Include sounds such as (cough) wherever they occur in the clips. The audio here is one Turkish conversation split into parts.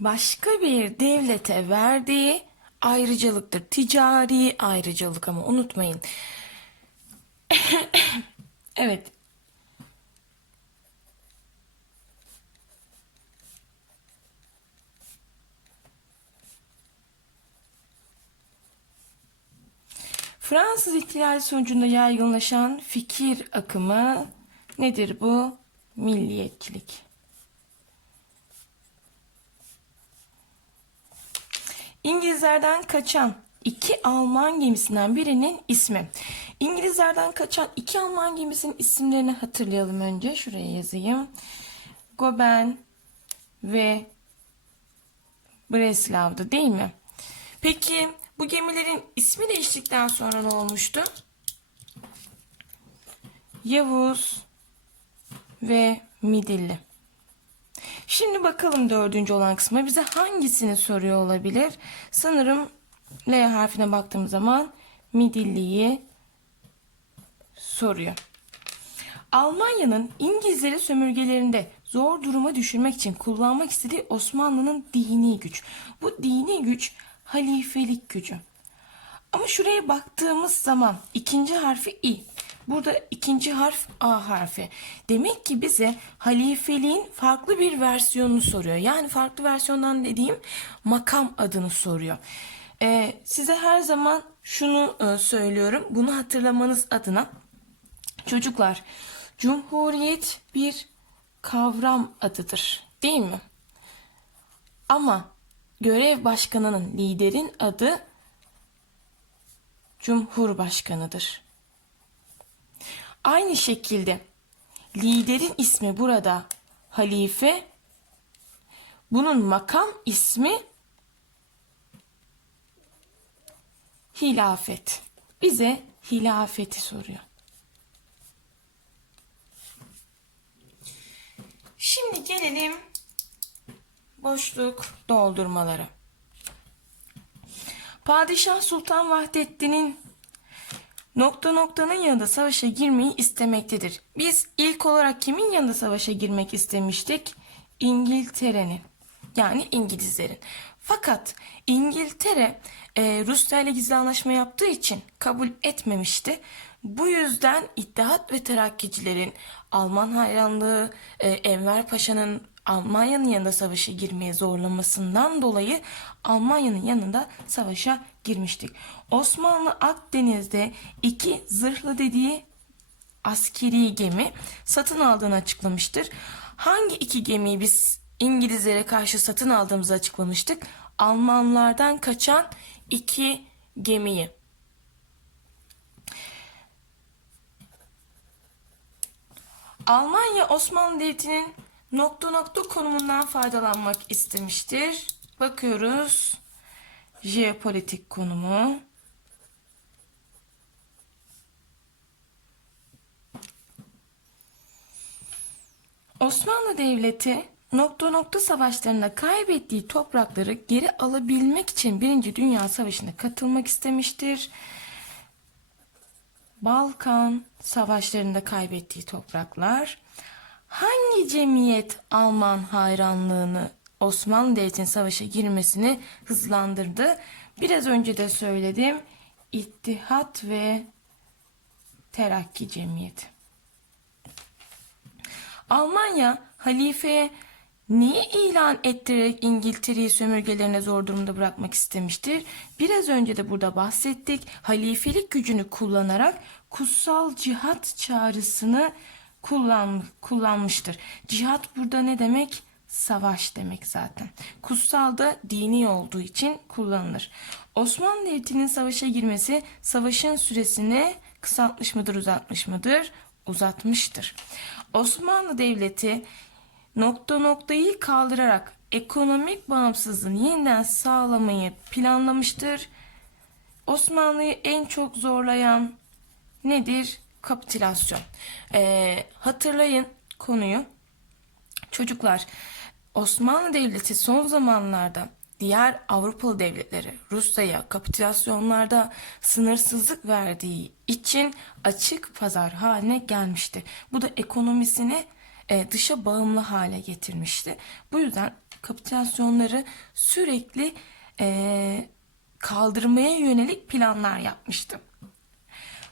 başka bir devlete verdiği ayrıcalıktır. Ticari ayrıcalık ama unutmayın. (coughs) evet. Fransız ihtilali sonucunda yaygınlaşan fikir akımı nedir bu? Milliyetçilik. İngilizlerden kaçan iki Alman gemisinden birinin ismi. İngilizlerden kaçan iki Alman gemisinin isimlerini hatırlayalım önce. Şuraya yazayım. Goben ve Breslav'dı değil mi? Peki bu gemilerin ismi değiştikten sonra ne olmuştu? Yavuz ve Midilli. Şimdi bakalım dördüncü olan kısma bize hangisini soruyor olabilir? Sanırım L harfine baktığım zaman Midilli'yi soruyor. Almanya'nın İngilizleri sömürgelerinde zor duruma düşürmek için kullanmak istediği Osmanlı'nın dini güç. Bu dini güç halifelik gücü. Ama şuraya baktığımız zaman ikinci harfi i. Burada ikinci harf A harfi. Demek ki bize halifeliğin farklı bir versiyonunu soruyor. Yani farklı versiyondan dediğim makam adını soruyor. Ee, size her zaman şunu e, söylüyorum. Bunu hatırlamanız adına. Çocuklar, cumhuriyet bir kavram adıdır. Değil mi? Ama görev başkanının, liderin adı Cumhurbaşkanıdır. Aynı şekilde liderin ismi burada halife, bunun makam ismi hilafet. Bize hilafeti soruyor. Şimdi gelelim boşluk doldurmaları. Padişah Sultan Vahdettin'in nokta noktanın yanında savaşa girmeyi istemektedir. Biz ilk olarak kimin yanında savaşa girmek istemiştik? İngiltere'nin yani İngilizlerin. Fakat İngiltere e, Rusya ile gizli anlaşma yaptığı için kabul etmemişti. Bu yüzden İttihat ve Terakkicilerin Alman hayranlığı e, Enver Paşa'nın Almanya'nın yanında savaşa girmeye zorlamasından dolayı Almanya'nın yanında savaşa girmiştik. Osmanlı Akdeniz'de iki zırhlı dediği askeri gemi satın aldığını açıklamıştır. Hangi iki gemiyi biz İngilizlere karşı satın aldığımızı açıklamıştık? Almanlardan kaçan iki gemiyi. Almanya Osmanlı Devleti'nin nokta nokta konumundan faydalanmak istemiştir. Bakıyoruz. Jeopolitik konumu. Osmanlı Devleti nokta nokta savaşlarında kaybettiği toprakları geri alabilmek için Birinci Dünya Savaşı'na katılmak istemiştir. Balkan savaşlarında kaybettiği topraklar. Hangi cemiyet Alman hayranlığını Osmanlı Devleti'nin savaşa girmesini hızlandırdı? Biraz önce de söyledim. İttihat ve Terakki Cemiyeti. Almanya halifeye neyi ilan ettirerek İngiltere'yi sömürgelerine zor durumda bırakmak istemiştir? Biraz önce de burada bahsettik. Halifelik gücünü kullanarak kutsal cihat çağrısını kullan, kullanmıştır. Cihat burada ne demek? Savaş demek zaten. Kutsal da dini olduğu için kullanılır. Osmanlı Devleti'nin savaşa girmesi savaşın süresini kısaltmış mıdır, uzatmış mıdır? Uzatmıştır. Osmanlı Devleti nokta noktayı kaldırarak ekonomik bağımsızlığını yeniden sağlamayı planlamıştır. Osmanlı'yı en çok zorlayan nedir? Kapitülasyon. Ee, hatırlayın konuyu. Çocuklar, Osmanlı Devleti son zamanlarda diğer Avrupalı devletleri Rusya'ya kapitülasyonlarda sınırsızlık verdiği için açık pazar haline gelmişti. Bu da ekonomisini e, dışa bağımlı hale getirmişti. Bu yüzden kapitülasyonları sürekli eee, kaldırmaya yönelik planlar yapmıştı.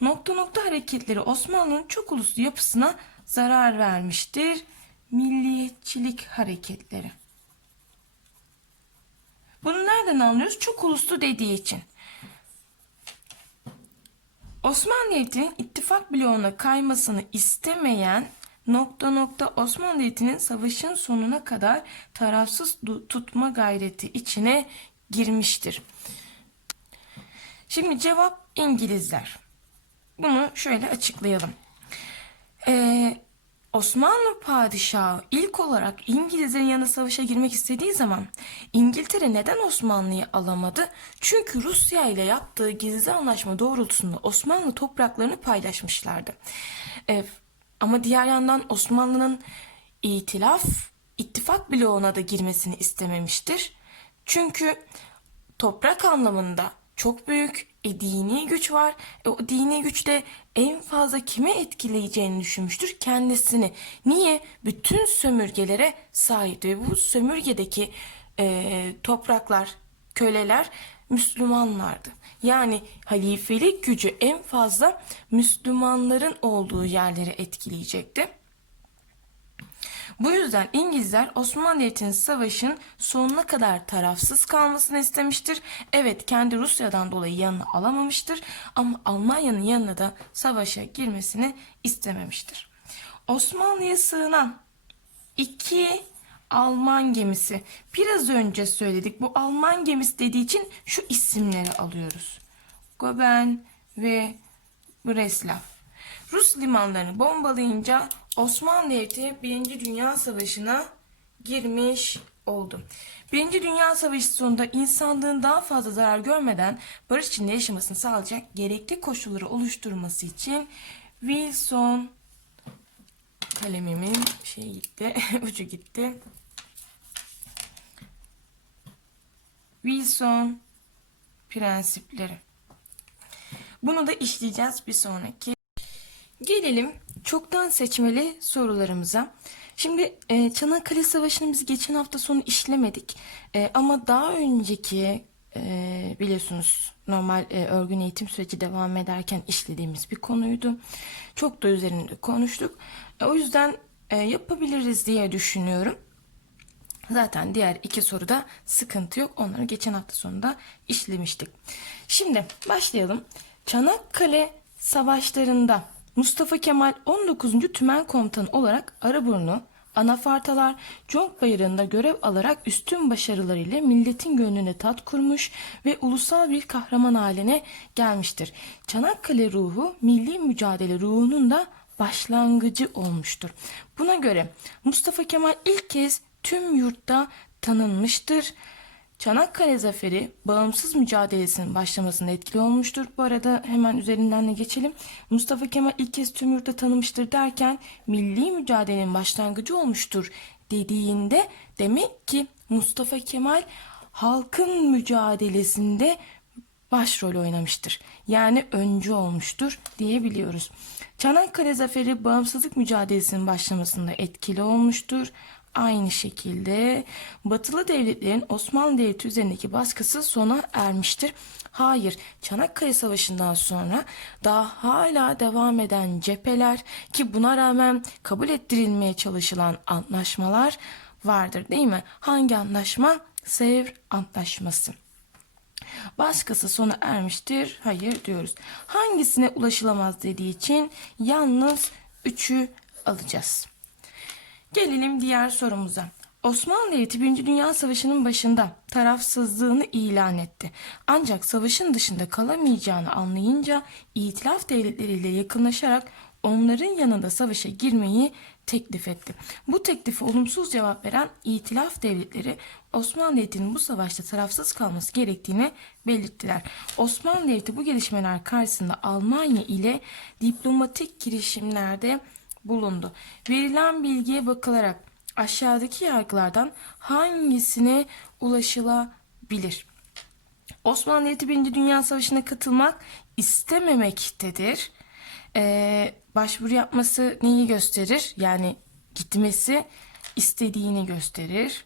Nokta nokta hareketleri Osmanlı'nın çok uluslu yapısına zarar vermiştir. Milliyetçilik hareketleri. Bunu nereden anlıyoruz? Çok uluslu dediği için. Osmanlı Devleti'nin ittifak bloğuna kaymasını istemeyen nokta nokta Osmanlı Devleti'nin savaşın sonuna kadar tarafsız tutma gayreti içine girmiştir. Şimdi cevap İngilizler. Bunu şöyle açıklayalım. Ee, Osmanlı padişahı ilk olarak İngilizlerin yanına savaşa girmek istediği zaman İngiltere neden Osmanlı'yı alamadı? Çünkü Rusya ile yaptığı gizli anlaşma doğrultusunda Osmanlı topraklarını paylaşmışlardı. Ee, ama diğer yandan Osmanlı'nın itilaf, ittifak bloğuna da girmesini istememiştir. Çünkü toprak anlamında çok büyük e, dini güç var. E, o dini güç de en fazla kimi etkileyeceğini düşünmüştür? Kendisini. Niye? Bütün sömürgelere sahip ve bu sömürgedeki e, topraklar, köleler Müslümanlardı. Yani halifelik gücü en fazla Müslümanların olduğu yerleri etkileyecekti. Bu yüzden İngilizler Osmanlı Devleti'nin savaşın sonuna kadar tarafsız kalmasını istemiştir. Evet kendi Rusya'dan dolayı yanına alamamıştır ama Almanya'nın yanına da savaşa girmesini istememiştir. Osmanlı'ya sığınan iki Alman gemisi. Biraz önce söyledik. Bu Alman gemisi dediği için şu isimleri alıyoruz. Goben ve Breslav. Rus limanlarını bombalayınca Osmanlı Devleti 1. Dünya Savaşı'na girmiş oldu. 1. Dünya Savaşı sonunda insanlığın daha fazla zarar görmeden barış içinde yaşamasını sağlayacak gerekli koşulları oluşturması için Wilson kalemimin şey gitti, (laughs) ucu gitti. Wilson prensipleri. Bunu da işleyeceğiz bir sonraki. Gelelim çoktan seçmeli sorularımıza. Şimdi e, Çanakkale Savaşı'nı biz geçen hafta sonu işlemedik. E, ama daha önceki e, biliyorsunuz normal e, örgün eğitim süreci devam ederken işlediğimiz bir konuydu. Çok da üzerinde konuştuk. E, o yüzden e, yapabiliriz diye düşünüyorum. Zaten diğer iki soruda sıkıntı yok. Onları geçen hafta sonunda işlemiştik. Şimdi başlayalım. Çanakkale savaşlarında Mustafa Kemal 19. Tümen Komutanı olarak Araburnu, Anafartalar, Conk Bayırı'nda görev alarak üstün başarılarıyla milletin gönlüne tat kurmuş ve ulusal bir kahraman haline gelmiştir. Çanakkale ruhu milli mücadele ruhunun da başlangıcı olmuştur. Buna göre Mustafa Kemal ilk kez tüm yurtta tanınmıştır. Çanakkale Zaferi bağımsız mücadelesinin başlamasında etkili olmuştur. Bu arada hemen üzerinden de geçelim. Mustafa Kemal ilk kez tüm yurtta tanımıştır derken milli mücadelenin başlangıcı olmuştur dediğinde demek ki Mustafa Kemal halkın mücadelesinde başrol oynamıştır. Yani öncü olmuştur diyebiliyoruz. Çanakkale Zaferi bağımsızlık mücadelesinin başlamasında etkili olmuştur. Aynı şekilde batılı devletlerin Osmanlı Devleti üzerindeki baskısı sona ermiştir. Hayır, Çanakkale Savaşı'ndan sonra daha hala devam eden cepheler ki buna rağmen kabul ettirilmeye çalışılan antlaşmalar vardır değil mi? Hangi anlaşma? Sevr Antlaşması. Baskısı sona ermiştir. Hayır diyoruz. Hangisine ulaşılamaz dediği için yalnız 3'ü alacağız. Gelelim diğer sorumuza. Osmanlı Devleti 1. Dünya Savaşı'nın başında tarafsızlığını ilan etti. Ancak savaşın dışında kalamayacağını anlayınca itilaf devletleriyle yakınlaşarak onların yanında savaşa girmeyi teklif etti. Bu teklife olumsuz cevap veren itilaf devletleri Osmanlı Devleti'nin bu savaşta tarafsız kalması gerektiğini belirttiler. Osmanlı Devleti bu gelişmeler karşısında Almanya ile diplomatik girişimlerde bulundu. Verilen bilgiye bakılarak aşağıdaki yargılardan hangisine ulaşılabilir? Osmanlı Devleti 1. Dünya Savaşı'na katılmak istememektedir. Ee, başvuru yapması neyi gösterir? Yani gitmesi istediğini gösterir.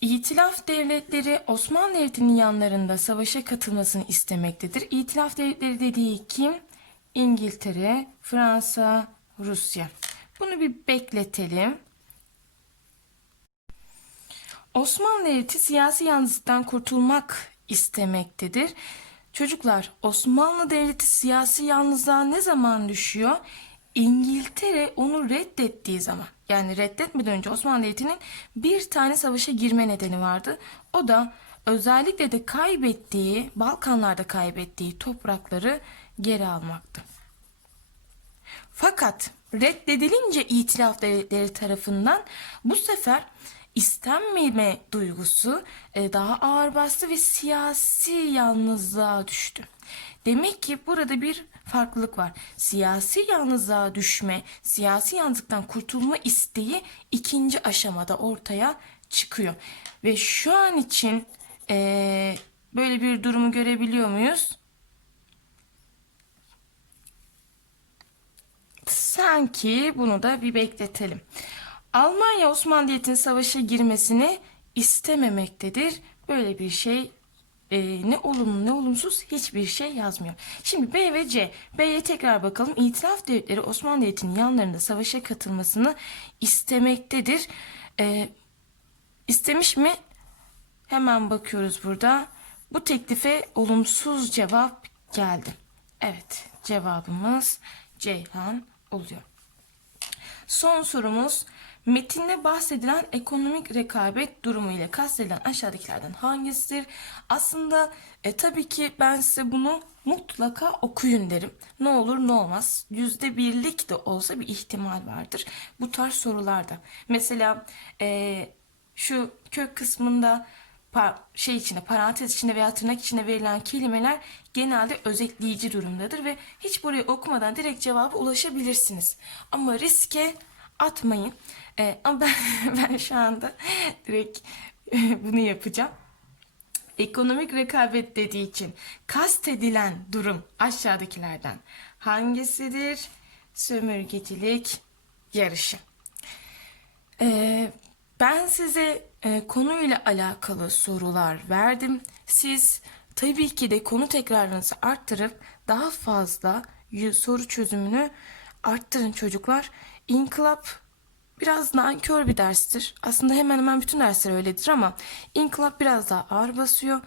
İtilaf devletleri Osmanlı Devleti'nin yanlarında savaşa katılmasını istemektedir. İtilaf devletleri dediği kim? İngiltere, Fransa, Rusya. Bunu bir bekletelim. Osmanlı Devleti siyasi yalnızlıktan kurtulmak istemektedir. Çocuklar, Osmanlı Devleti siyasi yalnızlığa ne zaman düşüyor? İngiltere onu reddettiği zaman. Yani reddetmeden önce Osmanlı Devleti'nin bir tane savaşa girme nedeni vardı. O da özellikle de kaybettiği, Balkanlarda kaybettiği toprakları geri almaktı. Fakat reddedilince itilaf devletleri tarafından bu sefer istenmeme duygusu e, daha ağır bastı ve siyasi yalnızlığa düştü. Demek ki burada bir farklılık var. Siyasi yalnızlığa düşme, siyasi yalnızlıktan kurtulma isteği ikinci aşamada ortaya çıkıyor. Ve şu an için e, böyle bir durumu görebiliyor muyuz? Sanki bunu da bir bekletelim. Almanya Osmanlı Devleti'nin savaşa girmesini istememektedir. Böyle bir şey e, ne olumlu ne olumsuz hiçbir şey yazmıyor. Şimdi B ve C. B'ye tekrar bakalım. İtilaf devletleri Osmanlı Devleti'nin yanlarında savaşa katılmasını istemektedir. E, istemiş mi? Hemen bakıyoruz burada. Bu teklife olumsuz cevap geldi. Evet, cevabımız Ceyhan oluyor. Son sorumuz metinde bahsedilen ekonomik rekabet durumu ile kastedilen aşağıdakilerden hangisidir? Aslında e, tabii ki ben size bunu mutlaka okuyun derim. Ne olur ne olmaz. Yüzde birlik de olsa bir ihtimal vardır. Bu tarz sorularda. Mesela e, şu kök kısmında şey içinde parantez içinde veya tırnak içinde verilen kelimeler genelde özetleyici durumdadır ve hiç burayı okumadan direkt cevaba ulaşabilirsiniz. Ama riske atmayın. Ee, ama ben, (laughs) ben şu anda direkt (laughs) bunu yapacağım. Ekonomik rekabet dediği için kastedilen durum aşağıdakilerden hangisidir? Sömürgecilik yarışı. Ee, ben size e, konuyla alakalı sorular verdim. Siz tabii ki de konu tekrarınızı arttırıp daha fazla soru çözümünü arttırın çocuklar. İnkılap biraz nankör bir derstir. Aslında hemen hemen bütün dersler öyledir ama inkılap biraz daha ağır basıyor.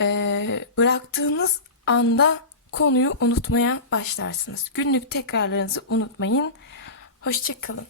Ee, bıraktığınız anda konuyu unutmaya başlarsınız. Günlük tekrarlarınızı unutmayın. Hoşçakalın.